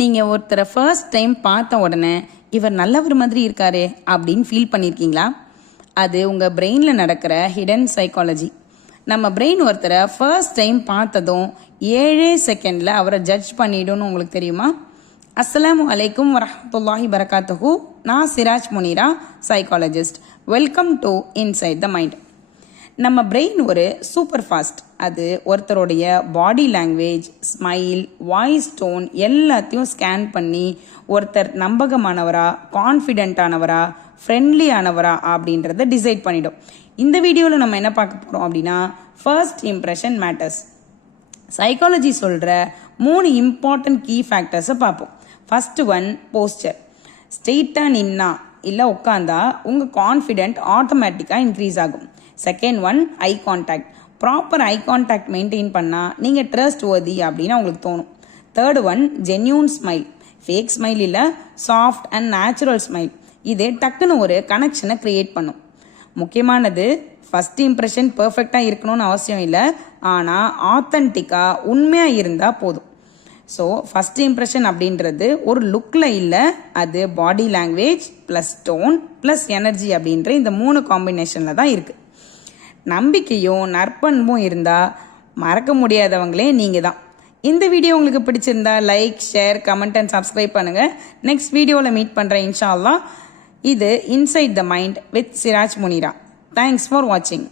நீங்கள் ஒருத்தரை first time பார்த்த உடனே இவர் நல்லவர் மாதிரி இருக்காரே அப்படின்னு ஃபீல் பண்ணியிருக்கீங்களா? அது உங்கள் பிரெயினில் நடக்கிற ஹிடன் சைக்காலஜி. நம்ம பிரெயின் ஒருத்தரை ஃபர்ஸ்ட் டைம் பார்த்ததும் 7 செகண்டில் அவரை ஜட்ஜ் பண்ணிடும்னு உங்களுக்கு தெரியுமா? அஸ்ஸலாமு அலைக்கும் வரஹ்மத்துல்லாஹி வரகாத்துஹு. நான் Siraj Munira, psychologist. Welcome to inside the mind. நம்ம பிரெயின் ஒரு சூப்பர் ஃபாஸ்ட். அது ஒருத்தருடைய body language, smile, voice tone எல்லாத்தையும் ஸ்கேன் பண்ணி ஒருத்தர் நம்பகமானவரா, கான்ஃபிடென்ட்டானவரா, ஃப்ரெண்ட்லி ஆனவரா அப்படின்றத டிசைட் பண்ணிடும். இந்த வீடியோவில் நம்ம என்ன பார்க்க போகிறோம் அப்படின்னா, ஃபர்ஸ்ட் இம்ப்ரெஷன் மேட்டர்ஸ். சைக்காலஜி சொல்கிற 3 இம்பார்ட்டன்ட் கீ ஃபேக்டர்ஸை பார்ப்போம். First one, poster. ஸ்ட்ரெயிட்டாக நின்னா இல்லை உட்காந்தா உங்கள் கான்ஃபிடென்ட் ஆட்டோமேட்டிக்காக இன்க்ரீஸ் ஆகும். Second one, eye contact. Proper eye contact maintain பண்ணால் நீங்கள் ட்ரஸ்ட் வர்தி அப்படின்னு உங்களுக்கு தோணும். Third one, genuine smile. Fake smile இல்லை, சாஃப்ட் அண்ட் நேச்சுரல் ஸ்மைல். இது டக்குன்னு ஒரு கனெக்ஷனை க்ரியேட் பண்ணும். முக்கியமானது, ஃபஸ்ட் இம்ப்ரெஷன் பர்ஃபெக்டாக இருக்கணும்னு அவசியம் இல்லை, ஆனால் ஆத்தன்டிக்காக உண்மையாக இருந்தால் போதும். ஸோ ஃபஸ்ட் இம்ப்ரெஷன் அப்படின்றது ஒரு லுக்கில் இல்லை, அது body language plus tone plus energy அப்படின்ற இந்த 3 காம்பினேஷனில் தான் இருக்குது. நம்பிக்கையும் நற்பண்பும் இருந்தால் மறக்க முடியாதவங்களே நீங்கள் தான். இந்த வீடியோ உங்களுக்கு பிடிச்சிருந்தா like, share, comment and subscribe பண்ணுங்கள். நெக்ஸ்ட் வீடியோவில் மீட் பண்ணுறேன் இன்ஷா அல்லாஹ். இது inside the mind with Siraj Munira. Thanks for வாட்சிங்.